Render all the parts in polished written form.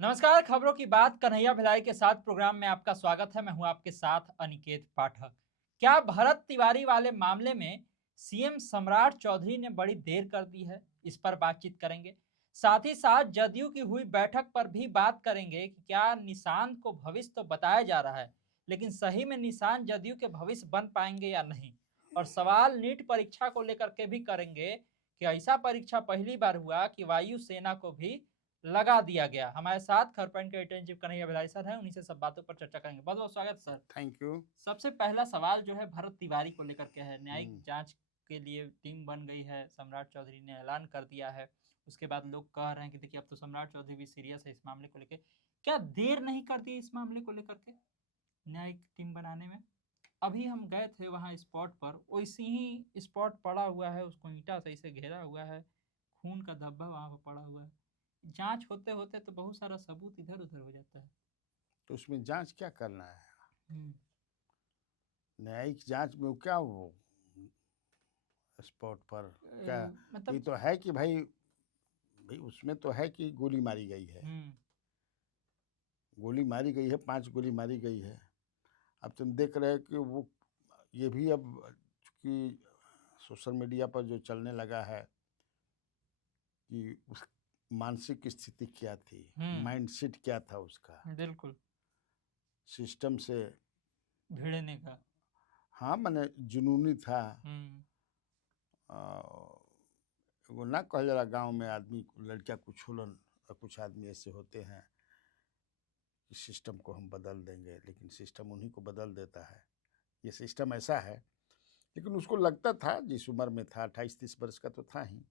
नमस्कार। खबरों की बात कन्हैया भिलाई के साथ प्रोग्राम में आपका स्वागत है। मैं हूं आपके साथ अनिकेत पाठक। क्या भरत तिवारी वाले मामले में सीएम सम्राट चौधरी ने बड़ी देर कर दी है? इस पर बातचीत करेंगे। साथ ही साथ जदयू की हुई बैठक पर भी बात करेंगे कि क्या निशांत को भविष्य तो बताया जा रहा है, लेकिन सही में निशांत जदयू के भविष्य बन पाएंगे या नहीं। और सवाल नीट परीक्षा को लेकर के भी करेंगे कि ऐसा परीक्षा पहली बार हुआ कि वायु सेना को भी लगा दिया गया। हमारे साथ खरपन के editor in chief Kanhaiya Bhilai sir हैं, उन्हीं से सब बातों पर चर्चा करेंगे। बहुत बहुत स्वागत सर। Thank you. सबसे पहला सवाल जो है भरत तिवारी को लेकर के है। न्यायिक हम्म, जांच के लिए टीम बन गई है, सम्राट चौधरी ने ऐलान कर दिया है। उसके बाद लोग कह रहे हैं कि देखिए अब तो सम्राट चौधरी भी सीरियस है इस मामले को लेकर। क्या देर नहीं कर दी इस मामले को लेकर के न्यायिक टीम बनाने में? अभी हम गए थे वहाँ स्पॉट पर, वैसे ही स्पॉट पड़ा हुआ है, उसको ईंटा सही से घेरा हुआ है, खून का धब्बा वहाँ पर पड़ा हुआ है। जांच होते होते तो बहुत सारा सबूत इधर उधर हो जाता है। तो उसमें जांच क्या करना है? हम्म। न्यायिक जांच में वो क्या वो स्पॉट पर क्या? ये मतलब। तो है कि भाई भाई उसमें तो है कि गोली मारी गई है। हम्म। गोली मारी गई है, 5 गोली मारी गई है। अब तुम देख रहे हो कि वो ये भी अब चूंकि सोशल मीडिया पर जो चलने लगा है कि उस मानसिक स्थिति क्या थी, माइंडसेट क्या था उसका, बिल्कुल। सिस्टम से। भिड़ने का। हाँ, माने जुनूनी था। हम्म। एगो ना कहल जाला गाँव में आदमी लड़का कुछ होलन और कुछ आदमी ऐसे होते हैं कि सिस्टम को हम बदल देंगे, लेकिन सिस्टम उन्हीं को बदल देता है। ये सिस्टम ऐसा है। लेकिन उसको लगता था, जिस उम्र में था 28-30 वर्ष का तो था ही,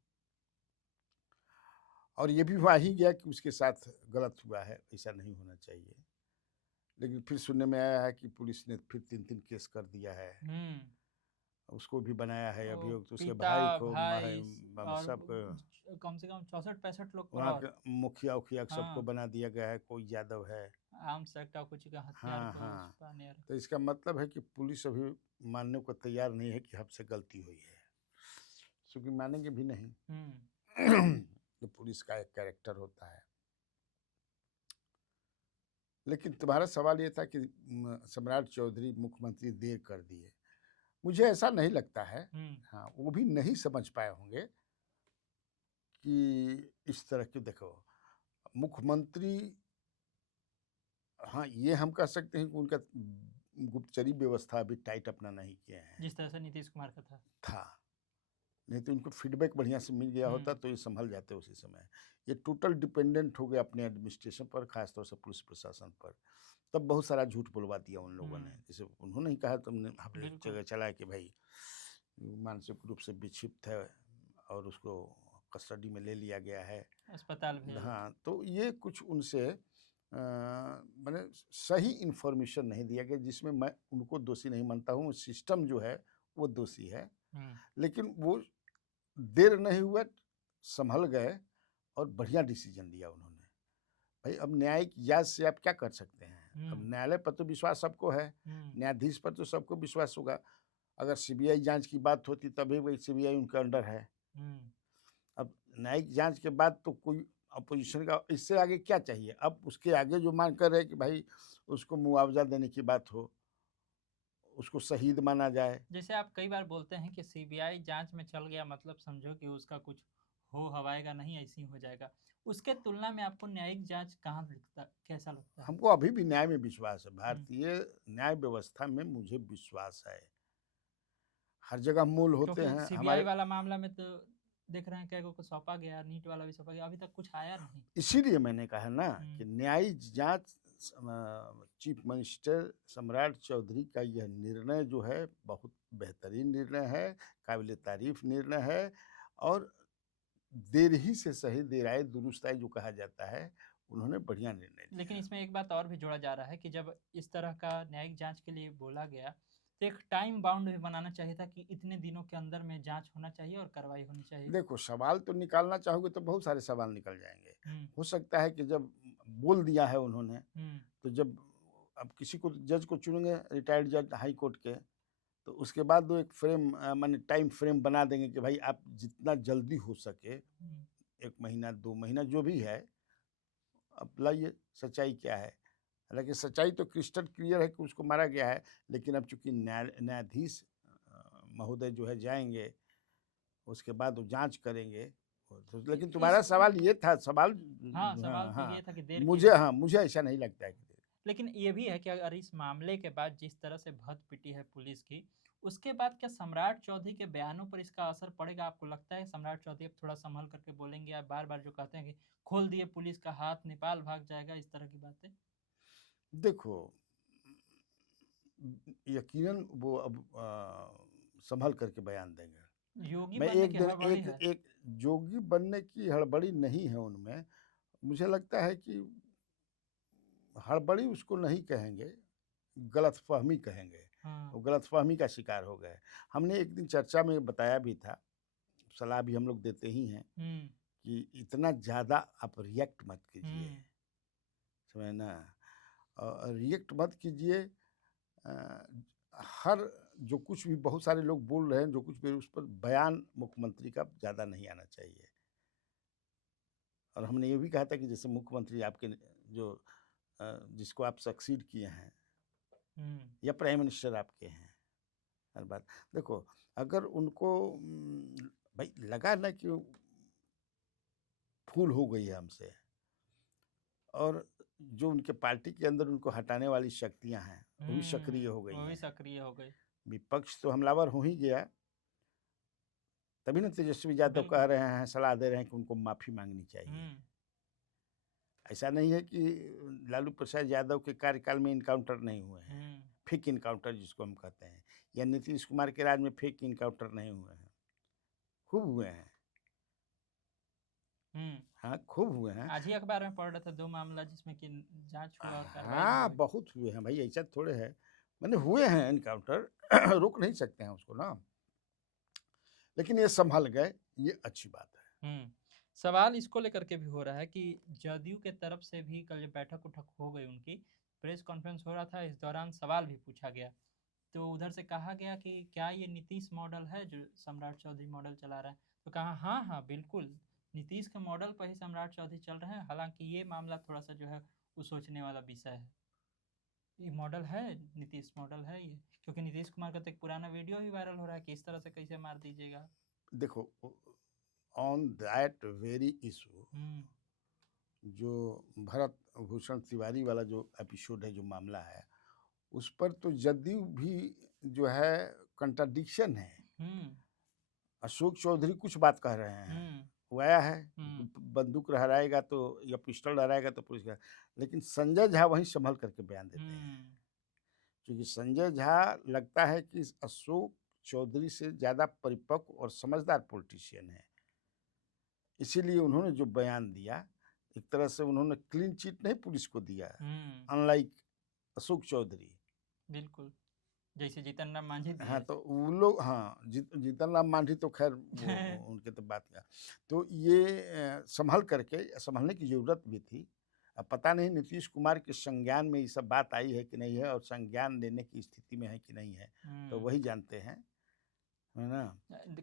और ये भी हुआ ही गया कि उसके साथ गलत हुआ है, ऐसा नहीं होना चाहिए। लेकिन फिर सुनने में आया है कि पुलिस ने फिर 3-3 केस कर दिया है, हम्म। उसको भी बनाया है ओ, अभियुक्त, उसके पिता भाई को भाई और सबको, कम से कम 64-65 लोग पर वहाँ और। के मुखिया उखिया सबको हाँ। बना दिया गया है, कोई यादव है। आर्म्स एक्ट और कुछ का हथियार हाँ, को हाँ। छुपाने और। तो इसका मतलब है कि पुलिस अभी मानने को तैयार नहीं है कि हमसे गलती हुई है, क्योंकि मानेंगे भी नहीं। हम्म। तो पुलिस का एक कैरेक्टर होता है। लेकिन तुम्हारा सवाल ये था कि सम्राट चौधरी मुख्यमंत्री देर कर दिए। मुझे ऐसा नहीं लगता है। हम्म। हाँ, वो भी नहीं समझ पाए होंगे कि इस तरह के, देखो, मुख्यमंत्री, हाँ, ये हम कह सकते हैं कि उनका गुप्तचरी व्यवस्था अभी टाइट अपना नहीं किए हैं। जिस तरह से नीतीश कुमार का था, नहीं तो इनको फीडबैक बढ़िया से मिल गया होता हम्म। तो ये संभल जाते उसी समय। ये टोटल डिपेंडेंट हो गए अपने एडमिनिस्ट्रेशन पर, खासतौर से पुलिस प्रशासन पर। तब बहुत सारा झूठ बुलवा दिया उन लोगों ने। जैसे उन्होंने ही कहा, तुमने हर एक बिल्कुल। जगह चला कि भाई मानसिक रूप से विक्षिप्त है और उसको कस्टडी में ले लिया गया है। अस्पताल भेज दिया। हाँ, तो ये कुछ उनसे मैंने सही इन्फॉर्मेशन नहीं दिया गया, जिसमें मैं उनको दोषी नहीं मानता हूँ। सिस्टम जो है वो दोषी है। हम्म। लेकिन वो देर नहीं हुआ, संभल गए और बढ़िया डिसीजन लिया उन्होंने। भाई अब न्यायिक जांच से आप क्या कर सकते हैं? अब हम्म। न्यायालय पर तो विश्वास सबको है, हम्म। न्यायाधीश पर तो सबको विश्वास होगा। अगर सीबीआई जांच की बात होती तभी वही सीबीआई उनके अंडर है। हम्म। अब न्यायिक जांच के बाद तो कोई अपोजिशन का इससे आगे क्या चाहिए? अब उसके आगे जो मांग कर रहे हैं कि भाई उसको मुआवजा देने की बात हो, उसको शहीद माना जाए। जैसे आप कई बार बोलते हैं कि सीबीआई जांच में चल गया मतलब समझो कि उसका कुछ हो हवाएगा नहीं, ऐसे ही हो जाएगा। उसके तुलना में आपको न्यायिक जांच कहाँ लगता, कैसा लगता है? हमको अभी भी न्याय में विश्वास है। हम्म। भारतीय न्याय व्यवस्था में मुझे विश्वास है। हर जगह मूल होते क्योंकि हैं सीबीआई हमारे। वाला मामला में तो देख रहे हैं कई को सौंपा गया, नीट वाला भी सौंपा गया, अभी तक कुछ आया नहीं। इसीलिए मैंने कहा ना हम्म। कि न्यायिक जांच, चीफ मिनिस्टर सम्राट चौधरी का यह निर्णय जो है बहुत बेहतरीन निर्णय है, काबिल तारीफ निर्णय है। और देर ही से सही, देर आए दुरुस्त आए जो कहा जाता है, उन्होंने बढ़िया निर्णय लेकिन लिया। इसमें एक बात और भी जोड़ा जा रहा है कि जब इस तरह का न्यायिक जांच के लिए बोला गया तो एक टाइम बाउंड भी बनाना चाहिए था कि इतने दिनों के अंदर में जांच होना चाहिए और कार्रवाई होनी चाहिए। देखो, सवाल तो निकालना चाहोगे तो बहुत सारे सवाल निकल जाएंगे। हम्म। हो सकता है कि जब बोल दिया है उन्होंने, हम्म। तो जब अब किसी को जज को चुनेंगे, रिटायर्ड जज हाई कोर्ट के, तो उसके बाद वो एक फ्रेम, माने टाइम फ्रेम बना देंगे कि भाई आप जितना जल्दी हो सके, हम्म। 1 महीना 2 महीना जो भी है, अब लाइए सच्चाई क्या है। हालाँकि सच्चाई तो क्रिस्टल क्लियर है कि उसको मारा गया है, लेकिन अब चूँकि न्यायाधीश महोदय जो है जाएँगे, उसके बाद वो जाँच करेंगे। तो इ लेकिन इस तुम्हारा सवाल ये था सवाल। हाँ, सवाल हाँ, तो ये हाँ। था कि देर क्यों हुई? हाँ, मुझे ऐसा नहीं लगता है कि लेकिन ये भी है कि अगर इस मामले के बाद जिस तरह से भद्द पिटी है पुलिस की, उसके बाद क्या सम्राट चौधरी के बयानों पर इसका असर पड़ेगा? आपको लगता है सम्राट चौधरी अब थोड़ा संभल करके बोलेंगे या बार-बार जो कहते हैं कि खोल दिए पुलिस का हाथ, नेपाल भाग जाएगा, इस तरह की बातें? देखो, यकीनन वो अब सँभल कर के बयान देंगे। योगी मैं बनने एक की दिन हड़बड़ी एक है। एक जोगी बनने की हड़बड़ी नहीं है उनमें। मुझे लगता है कि हड़बड़ी उसको नहीं कहेंगे, गलतफ़हमी कहेंगे। हाँ। वो गलतफ़हमी का शिकार हो गए। हमने एक दिन चर्चा में बताया भी था, सलाह भी हम लोग देते ही हैं हुँ, कि इतना ज़्यादा आप रिएक्ट मत कीजिए, हुँ, समझे ना? रिएक्ट मत कीजिए। अ, हर जो कुछ भी बहुत सारे लोग बोल रहे हैं, जो कुछ भी उस पर बयान मुख्यमंत्री का ज़्यादा नहीं आना चाहिए। और हमने ये भी कहा था कि जैसे मुख्यमंत्री आपके जो जिसको आप सक्सीड किए हैं हुँ, या प्राइम मिनिस्टर आपके हैं, हर बात देखो, अगर उनको भाई लगा ना कि भूल हो गई है हमसे, और जो उनके पार्टी के अंदर उनको हटाने वाली शक्तियाँ हैं, वो भी सक्रिय हो गई वो भी हैं। सक्रिय हो गई। विपक्ष तो हमलावर हो ही गया, तभी ना तेजस्वी यादव कह बिल्कुल। रहे हैं, सलाह दे रहे हैं कि उनको माफ़ी माँगनी चाहिए। हुँ, ऐसा नहीं है कि लालू प्रसाद यादव के कार्यकाल में इनकाउंटर नहीं हुए हैं, हुँ, फेक इनकाउंटर जिसको हम कहते हैं, या नीतीश कुमार के राज में फेक इनकाउंटर नहीं हुए हैं, खूब हुए हैं। हुँ। हाँ, खूब हुए हैं। आज ही अखबार में पढ़ रहे थे 2 मामला जिसमें कि जाँच हुआ और कार्रवाई भी हाँ, हुई। बहुत हुए हैं भाई, ऐसा थोड़े है। माने हुए हैं इनकाउंटर, रोक नहीं सकते हैं उसको ना, लेकिन ये सँभल गए, ये अच्छी बात है। हुँ। सवाल इसको लेकर के भी हो रहा है कि जदयू के तरफ से भी कल जब बैठक-उठक हो गई उनकी, प्रेस कॉन्फ्रेंस हो रहा था, इस दौरान सवाल भी पूछा गया। तो उधर से कहा गया कि क्या ये नीतीश मॉडल है जो सम्राट चौधरी मॉडल चला रहा है? तो कहा हाँ, हाँ, बिल्कुल, नीतीश के मॉडल पर ही सम्राट चौधरी चल रहे हैं। हालाँकि ये मामला थोड़ा-सा जो है वो सोचने वाला विषय है। ये मॉडल है, नीतीश मॉडल है ये? क्योंकि नीतीश कुमार का तो एक पुराना वीडियो भी वायरल हो रहा है कि इस तरह से कैसे मार दीजिएगा। देखो, ऑन दैट वेरी इश्यू, हुँ, जो भरत भूषण तिवारी वाला जो एपिसोड है, जो मामला है, उस पर तो जदयू भी जो है कंट्राडिक्शन है। हुँ, अशोक चौधरी कुछ बात कह रहे हैं, हुँ, वो आया है, हुँ, बंदूक लहराएगा तो या पिस्टल लहराएगा तो पुलिस का, लेकिन संजय झा वहीं संभल करके बयान देते हैं। हुँ, क्योंकि संजय झा लगता है कि इस अशोक चौधरी से ज़्यादा परिपक्व और समझदार पॉलिटिशियन है। इसीलिए उन्होंने जो बयान दिया, एक तरह से उन्होंने क्लीन चिट नहीं पुलिस को दिया, हुँ, अनलाइक अशोक चौधरी। बिल्कुल। जैसे जीतन राम मांझी हाँ, दिए। तो वो लोग, हाँ, जीतन राम मांझी तो ख़ैर वो उनके तो बात का। तो ये सँभल करके सँभलने की ज़रूरत भी थी। अब पता नहीं नीतीश कुमार के संज्ञान में ये सब बात आई है कि नहीं है, और संज्ञान लेने की स्थिति में है कि नहीं है, तो हुँ। वही जानते हैं, है ना?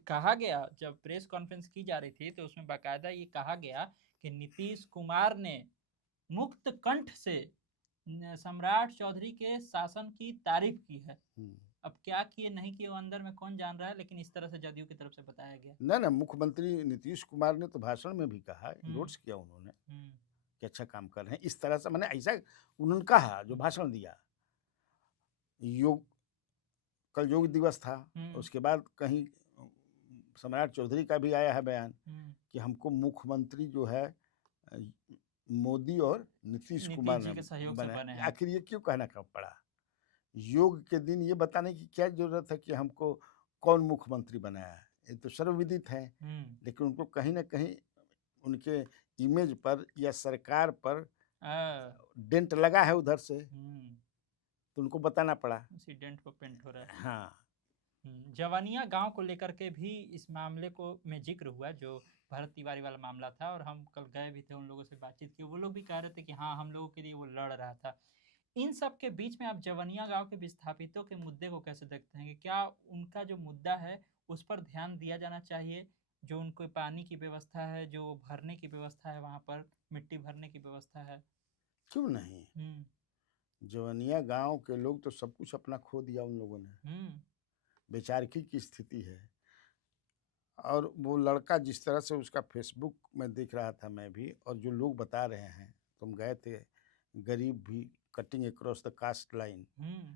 कहा गया जब प्रेस कॉन्फ्रेंस की जा रही थी तो उसमें बाकायदा ये कहा गया कि नीतीश कुमार ने मुक्त कंठ से सम्राट चौधरी के शासन की तारीफ की है। हुँ। अब क्या किए नहीं किए वो अंदर में कौन जान रहा है, लेकिन इस तरह से जदयू की तरफ से बताया गया। ना, मुख्यमंत्री नीतीश कुमार ने तो भाषण में भी कहा, हुँ, एंडोर्स किया उन्होंने हुँ, कि अच्छा काम कर रहे हैं। इस तरह से माने ऐसा उन्होंने कहा, जो हुँ, भाषण दिया। योग कल योग दिवस था, हुँ, उसके बाद कहीं सम्राट चौधरी का भी आया है बयान हुँ। कि हमको मुख्यमंत्री जो है अ, मोदी और नीतीश कुमार नीतीश ने जी के सहयोग से बने बनाया। हैं। आखिर ये क्यों कहना कब पड़ा? योग के दिन ये बताने की क्या ज़रूरत है कि हमको कौन मुख्यमंत्री बनाया है? ये तो सर्वविदित है। हुँ। लेकिन उनको कहीं न कहीं उनके इमेज पर या सरकार पर अ, डेंट लगा है उधर से, हुँ, तो उनको बताना पड़ा। उसी डेंट को पेंट हो रहा है। हाँ। जवानिया गाँव को लेकर के भी इस मामले को में ज़िक्र हुआ जो भरत तिवारी वाला मामला था और हम कल गए भी थे उन लोगों से बातचीत की। वो लोग भी कह रहे थे कि हाँ, हम लोगों के लिए वो लड़ रहा था। इन सब के बीच में आप जवनिया गाँव के विस्थापितों के मुद्दे को कैसे देखते हैं कि क्या उनका जो मुद्दा है, उस पर ध्यान दिया जाना चाहिए? जो उनको पानी की व्यवस्था है, जो भरने की व्यवस्था है, वहाँ पर मिट्टी भरने की व्यवस्था है। क्यों नहीं? हुँ, जवनिया गांव के लोग तो सब कुछ अपना खो दिया उन लोगों ने। हुँ, बेचारगी की स्थिति है। और वो लड़का जिस तरह से उसका फेसबुक में देख रहा था मैं भी, और जो लोग बता रहे हैं, तुम गए थे, गरीब भी cutting across the caste line,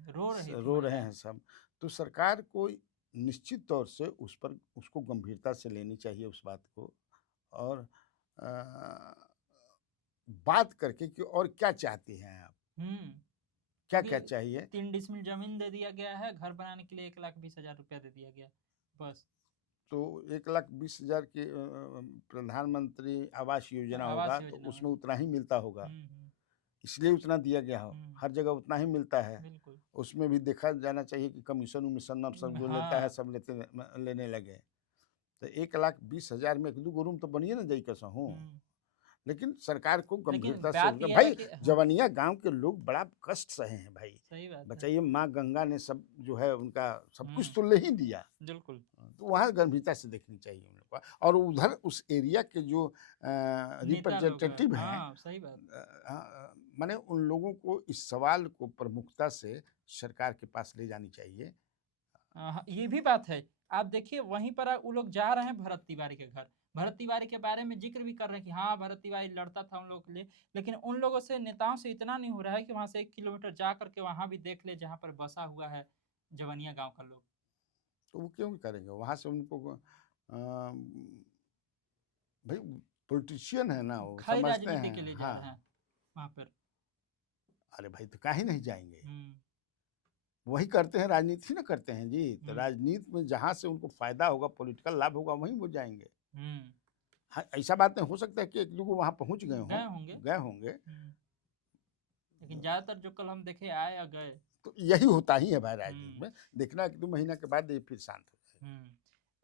रो रही थी रो रहे महिलाएँ। हैं सब। तो सरकार को निश्चित तौर से उस पर उसको गंभीरता से लेनी चाहिए उस बात को, और बात करके कि और क्या चाहते हैं आप, हुँ, क्या क्योंकि क्या चाहिए। 3 डिसमिल ज़मीन दे दिया गया है, घर बनाने के लिए 1,20,000 रुपया दे दिया गया, बस। तो 1,20,000 की प्रधानमंत्री आवास योजना होगा आवास तो योजना में। उसमें उतना ही मिलता होगा, हुँ, हुँ, इसलिए उतना दिया गया हो। हुँ, हर जगह उतना ही मिलता है। बिल्कुल। उसमें भी देखा जाना चाहिए कि कमीशन उमीशन अब सब जो लेता है हाँ, सब लेने लगे। तो 1,20,000 में 1-2 रूम तो बनिए ना जाई कसहूँ। हुँ, लेकिन सरकार को लेकिन गंभीरता से बात उसका ये है भाई, कि हाँ, जवनिया गाँव के लोग बड़ा कष्ट सहे हैं भाई। सही बात है। बताइए, माँ गंगा ने सब जो है उनका सब कुछ हुँ, तो ले ही दिया। बिल्कुल। तो वहाँ गंभीरता से देखनी चाहिए उन लोग को, और उधर उस एरिया के जो नेता लोग हैं, रिप्रेजेंटेटिव हैं, हाँ, सही बात। माने उन लोगों को इस सवाल को प्रमुखता से सरकार के पास ले जानी चाहिए। हाँ, ये भी बात है। आप देखिए वहीं पर वो लोग जा रहे हैं भरत तिवारी के घर। भरत तिवारी के बारे में ज़िक्र भी कर रहे हैं कि हाँ, भरत तिवारी लड़ता था उन लोगों के लिए। लेकिन उन लोगों से नेताओं से इतना नहीं हो रहा है कि वहाँ से 1 किलोमीटर जा कर के वहाँ भी देख ले जहाँ पर बसा हुआ है जवनिया गाँव का लोग। तो वो क्यों करेंगे? वहाँ से उनको भाई पॉलिटिशियन है ना, वो खाली समझते राजनीति के हैं। लिए जा रहे हाँ, हैं वहाँ पर। अरे भाई तो काहे नहीं जाएँगे? हुँ, वही करते हैं, राजनीति ना करते हैं जी। तो हुँ, राजनीति में जहाँ से उनको फ़ायदा होगा, पॉलिटिकल लाभ होगा, वहीं वो जाएँगे। हुँ, हाँ, ऐसा बात नहीं हो सकता है कि 1-2 को वहाँ पहुँच गए हों, गए होंगे। गए होंगे। हुँ, लेकिन ज़्यादातर जो कल हम देखे आए और गए। तो यही होता ही है भाई राजनीति हुँ, में। देखना 1-2 महीना के बाद ये फिर शांत हो जाएगा। हुँ।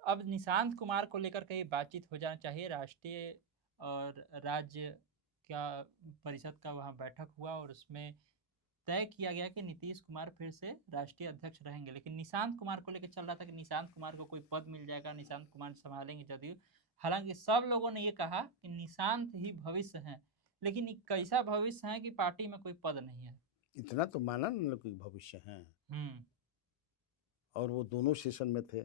अब निशांत कुमार को लेकर कहीं बातचीत हो जाना चाहिए। राष्ट्रीय और राज्य का परिषद का वहाँ बैठक हुआ और उसमें तय किया गया कि नीतीश कुमार फिर से राष्ट्रीय अध्यक्ष रहेंगे। लेकिन निशांत कुमार को लेकर चल रहा था कि निशांत कुमार को कोई पद मिल जाएगा, निशांत कुमार संभालेंगे जदयू। हालाँकि सब लोगों ने ये कहा कि निशांत ही भविष्य हैं। लेकिन एक कैसा भविष्य है कि पार्टी में कोई पद नहीं है। इतना तो माना ना लोग कि भविष्य हैं, हुँ, और वो दोनों सेशन में थे।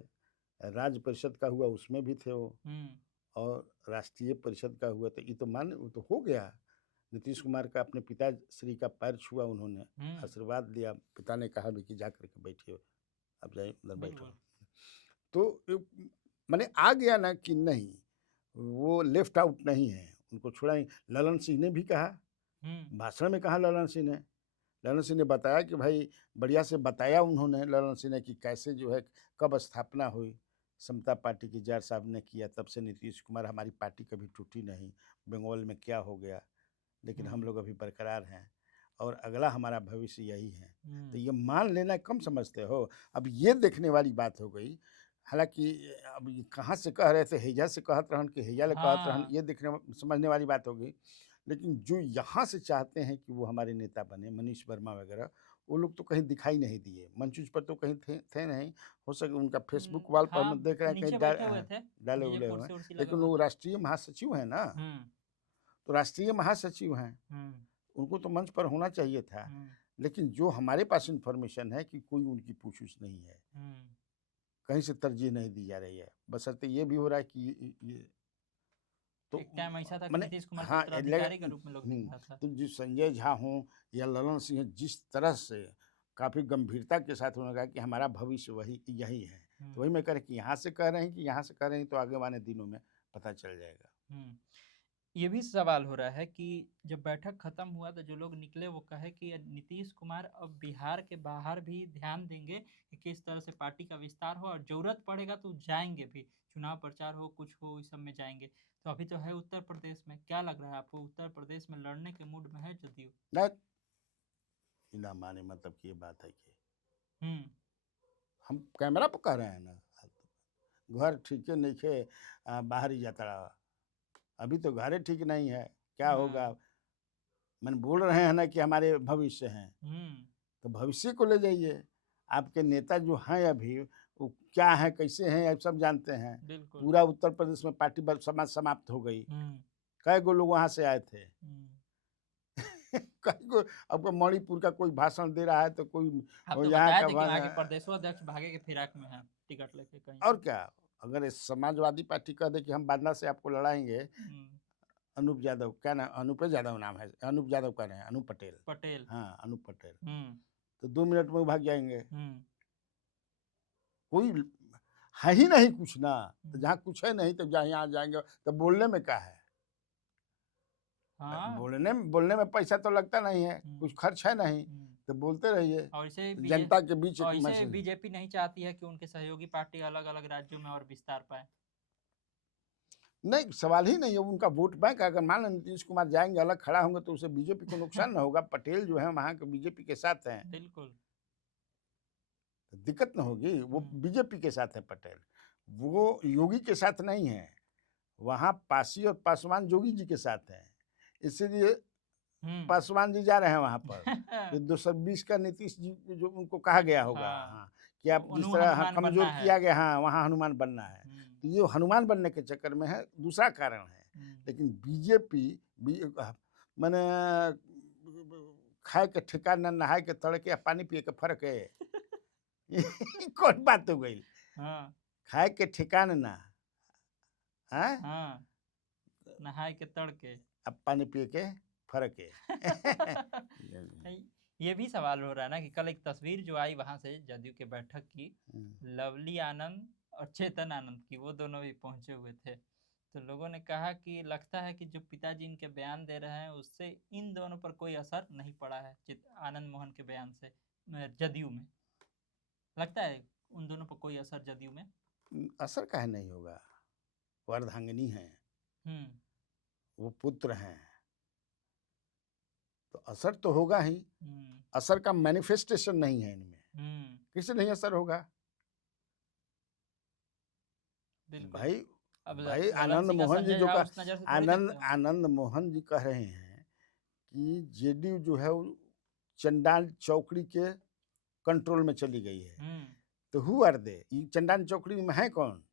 राज्य परिषद का हुआ उसमें भी थे वो, हुँ, और राष्ट्रीय परिषद का हुआ तो ये तो मान वो तो हो गया। नीतीश कुमार का अपने पिताश्री का पैर छुआ उन्होंने, हुँ, आशीर्वाद लिया। पिता ने कहा भी कि जा कर के बैठिए, आप जाइए उधर बैठो। बिल्कुल। तो माने आ गया ना कि नहीं, वो लेफ्ट आउट नहीं है, उनको छोड़ा नहीं। ललन सिंह ने भी कहा, हुँ, भाषण में कहा ललन सिंह ने। ललन सिंह ने बताया कि भाई बढ़िया से बताया उन्होंने, ललन सिंह ने, कि कैसे जो है कब स्थापना हुई। समता पार्टी की जार साहब ने किया, तब से नीतीश कुमार, हमारी पार्टी कभी टूटी नहीं। बंगाल में क्या हो गया, लेकिन हम हुँ, लोग अभी बरकरार हैं, और अगला हमारा भविष्य यही है। तो हुँ। ये मान लेना कम समझते हो। अब ये देखने वाली बात हो गई। हालांकि अब ये कहाँ से कह रहे थे, हैजा से कहत रहन कि हैजा ले कहत रहन, हाँ, ये देखने समझने वाली बात हो गई। लेकिन जो यहाँ से चाहते हैं कि वो हमारे नेता बने, मनीष वर्मा वगैरह, वो लोग तो कहीं दिखाई नहीं दिए, मंच उच पर तो कहीं थे नहीं। हो सके उनका फेसबुक वाल पर हाँ, हम देख रहे हैं कहीं नीचे बैठे हुए थे, डाले जे उले हुए हैं। कुर्सी-वुर्सी लगा लेकिन हुआ वो था। राष्ट्रीय महासचिव हैं ना, हुँ, तो राष्ट्रीय महासचिव हैं, हुँ, उनको तो मंच पर होना चाहिए था। हुँ, लेकिन जो हमारे पास इन्फॉर्मेशन है कि कोई उनकी पूछ-उछ नहीं है, हुँ। कहीं से तरजीह नहीं दी जा रही है। बशर्ते ये भी हो रहा है कि ये तो एक टाइम ऐसा था कि माने, नीतीश कुमार को हाँ, उत्तराधिकारी के रूप में लोग देख रहा था। तो जो संजय झा हों या ललन सिंह, जिस तरह से काफ़ी गंभीरता के साथ उन्होंने कहा कि हमारा भविष्य वही यही है। हुँ, तो वही मैं कह रहा कि यहाँ से कह रहे हैं कि यहाँ से कह रहे हैं, तो आगे वाले दिनों में पता चल जाएगा। हुँ। ये भी सवाल हो रहा है कि जब बैठक खत्म हुआ तो जो लोग निकले वो कहे कि नीतीश कुमार अब बिहार के बाहर भी ध्यान देंगे कि किस तरह से पार्टी का विस्तार हो और ज़रूरत पड़ेगा तो जाएँगे भी। चुनाव प्रचार हो, कुछ हो, इस सब में जाएँगे। तो अभी तो है उत्तर प्रदेश में, क्या लग रहा है आपको उत्तर प्रदेश में लड़ने के मूड में है जदयू? दैट ना माने मतलब की ये बात है कि हुँ, हम कैमरा पर कह रहे हैं ना, घर ठीके नइखे, बाहर ही जाता रहा। अभी तो घरे ठीक नहीं है, क्या होगा? हाँ, मैंने बोल रहे हैं ना कि हमारे भविष्य हैं, हुँ, तो भविष्य को ले जाइए। आपके नेता जो हैं अभी, वो क्या है कैसे हैं आप सब जानते हैं। बिल्कुल। पूरा उत्तर प्रदेश में पार्टी समाज समाप्त हो गई। हम्म। कई गो लोग वहां से आए थे। हम्म। कई को आपको मणिपुर का कोई भाषण दे रहा है तो कोई आप वो तो यहाँ बताए का थे कि वहाँ के प्रदेशों अध्यक्ष भागे के फिराक में हैं टिकट लेके कहीं और से। क्या। अगर इस समाजवादी पार्टी कह दे कि हम बांदा से आपको लड़ाएंगे, हम्म। अनूप यादव क्या नाम, अनूप यादव नाम है, अनूप यादव कह रहे हैं, अनूप पटेल। पटेल। हाँ अनूप पटेल। हम्म। तो 2 मिनट में वो भाग जाएंगे। हम्म। कोई है ही नहीं कुछ ना। तो हम्म। जहाँ कुछ है नहीं तो जहाँ यहाँ जाएंगे तो बोलने में क्या है। हाँ। बोलने में पैसा तो लगता नहीं है, हम्म। कुछ खर्च है नहीं, हम्म। तो बोलते रहिए। और इसे जनता के बीच एक और इसे मैसेज। बीजेपी नहीं चाहती है कि उनके सहयोगी पार्टी अलग अलग राज्यों में और विस्तार पाए। नहीं सवाल ही नहीं है, उनका वोट बैंक अगर मान लो नीतीश कुमार जाएंगे अलग खड़ा होंगे तो उसे बीजेपी को नुकसान न होगा। पटेल जो है वहाँ के बीजेपी के साथ हैं, बिल्कुल। तो दिक्कत न होगी। वो हम्म। बीजेपी के साथ है पटेल, वो योगी के साथ नहीं है। वहाँ पासी और पासवान योगी जी के साथ हैं, इसीलिए हम्म। पासवान जी जा रहे हैं वहाँ पर। तो 220 का नीतीश जी जो उनको कहा गया होगा, हाँ। हाँ कि आप जिस उन्हें तरह हनुमान कमजोर बनना है। किया गया, हाँ वहाँ हनुमान बनना है। हम्म। तो ये हनुमान बनने के चक्कर में है, दूसरा कारण है। हम्म। लेकिन बीजेपी मैंने खाए के ठिकाना नहाए के तड़के या पानी पिए के फर्क है। कौन बात हो गई। हाँ। खाए के ठिकाना ना, हाँ हाँ। नहाए के तड़के। अब पानी पिए के फर्क है। नहीं, ये भी सवाल हो रहा है ना कि कल एक तस्वीर जो आई वहां से जदयू के बैठक की, लवली आनंद और चेतन आनंद की, वो दोनों भी पहुंचे हुए थे। तो लोगों ने कहा कि लगता है कि जो पिताजी इनके बयान दे रहे हैं उससे इन दोनों पर कोई असर नहीं पड़ा है, आनंद मोहन के बयान से जदयू में। लगता है उन दोनों पर कोई असर जदयू में। असर काहे नहीं होगा, वो अर्धांगिनी है, हम्म। वो पुत्र हैं, तो असर तो होगा ही। हम्म। असर का मैनिफेस्टेशन नहीं है इनमें, हम्म। किसे नहीं असर होगा। बिल्कुल। भाई अब भाई ललन आनंद सिंह या मोहन जी संजय जो झा का उस नजर से थोड़ी आनंद देखते होंगे। आनंद मोहन जी कह रहे हैं कि जेडीयू जो है वो चंडाल चौकड़ी के कंट्रोल में चली गई है। हम्म। तो हु आर दे, चंडाल चौकड़ी में है कौन।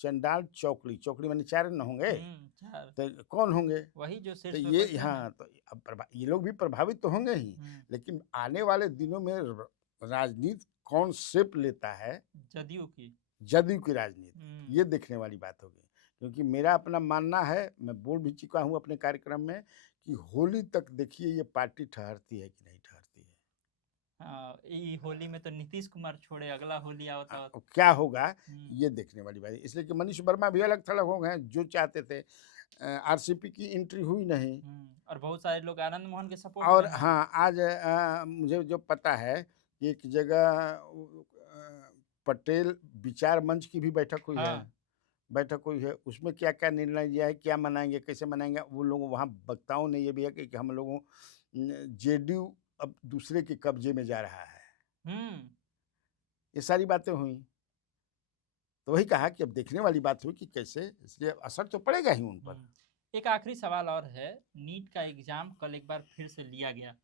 चंडाल चौकड़ी, चौकड़ी माने 4 न होंगे, चार। तो कौन होंगे। वही जो तो शीर्ष पे ये बैठे हैं। हाँ, तो अब ये लोग भी प्रभावित तो होंगे ही, हम्म। लेकिन आने वाले दिनों में राजनीति कौन शेप लेता है, जदयू की। जदयू की राजनीति, हम्म। ये देखने वाली बात होगी। क्योंकि मेरा अपना मानना है, मैं बोल भी चुका हूँ अपने कार्यक्रम में, कि होली तक देखिए ये पार्टी ठहरती है कि नहीं ठहरती है। हाँ, ई होली में तो नीतीश कुमार छोड़े, अगला होली आवता। और क्या होगा हम्म। ये देखने वाली बात है। इसलिए कि मनीष वर्मा भी अलग थलग हो गए, जो चाहते थे। आरसीपी की एंट्री हुई नहीं। और बहुत सारे लोग आनंद मोहन के सपोर्ट और में हैं। हाँ आज मुझे जो पता है कि एक जगह पटेल विचार मंच की भी बैठक हुई है। हाँ। बैठक हुई है, उसमें क्या क्या निर्णय लिया है, क्या मनाएंगे कैसे मनाएंगे, वो लोग वहाँ वक्ताओं ने ये भी है कि हम लोगों जेडीयू अब दूसरे के कब्जे में जा रहा है, हम्म। ये सारी बातें हुई। तो वही कहा कि अब देखने वाली बात हुई कि कैसे, इसलिए असर तो पड़ेगा ही उन पर। एक आखिरी सवाल और है। नीट का एग्जाम कल एक बार फिर से लिया गया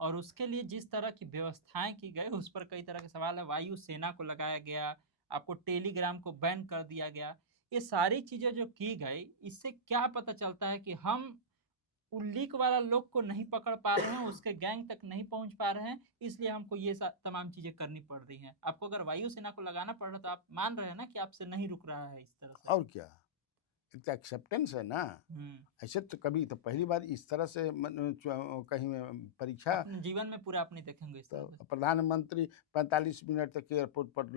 और उसके लिए जिस तरह की व्यवस्थाएं की गई उस पर कई तरह के सवाल है। वायु सेना को लगाया गया, आपको टेलीग्राम को बैन कर दिया गया। ये सारी चीजें जो की गई, इससे क्या पता चलता है कि हम लीक वाला लोग को नहीं पकड़ पा रहे हैं, उसके गैंग तक नहीं पहुंच पा रहे हैं, इसलिए हमको ये तमाम चीजें करनी पड़ रही हैं। आपको अगर वायुसेना को लगाना पड़ रहा है तो आप मान रहे हैं ना कि आपसे नहीं रुक रहा है इस तरह से। और क्या, एक तो एक्सेप्टेंस है ना। ऐसे तो कभी तो पहली बार इस तरह से कहीं परीक्षा। अपने जीवन में पूरा आप नहीं देखेंगे इस तरह से। तो प्रधानमंत्री 45 मिनट तक एयरपोर्ट पर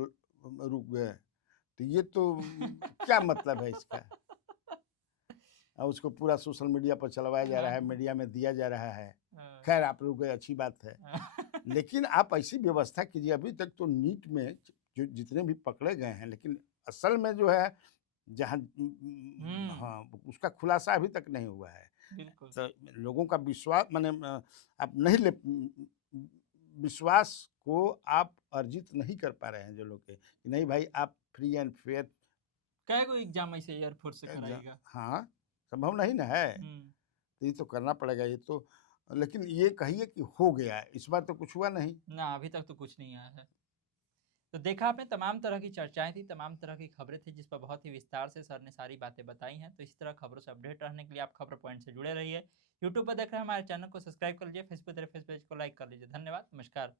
रुक गए, तो ये तो क्या मतलब है इसका। और उसको पूरा सोशल मीडिया पर चलवाया जा रहा है, मीडिया में दिया जा रहा है। खैर आप रुक गए, अच्छी बात है। लेकिन आप ऐसी व्यवस्था कीजिए। अभी तक तो नीट में जो जितने भी पकड़े गए हैं, लेकिन असल में जो है जहाँ हाँ उसका खुलासा अभी तक नहीं हुआ है। बिल्कुल। तो लोगों का विश्वास माने आप नहीं ले, विश्वास को आप अर्जित नहीं कर पा रहे हैं जो लोग के, कि नहीं भाई आप फ्री एंड फेयर। कै गो एग्जाम ऐसे एयरफोर्स से कराएगा। हाँ संभव नहीं ना है, तो ये तो करना पड़ेगा ये तो। लेकिन ये कहिए कि हो गया, इस बार तो कुछ हुआ नहीं ना, अभी तक तो कुछ नहीं आया है। तो देखा आपने, तमाम तरह की चर्चाएं थी, तमाम तरह की खबरें थी, जिस पर बहुत ही विस्तार से सर ने सारी बातें बताई हैं। तो इसी तरह खबरों से अपडेट रहने के लिए आप खबर पॉइंट से जुड़े रहिए। यूट्यूब पर देख रहे हैं हमारे चैनल को सब्सक्राइब कर लीजिए, फेसबुक पेज को लाइक कर लीजिए। धन्यवाद, नमस्कार।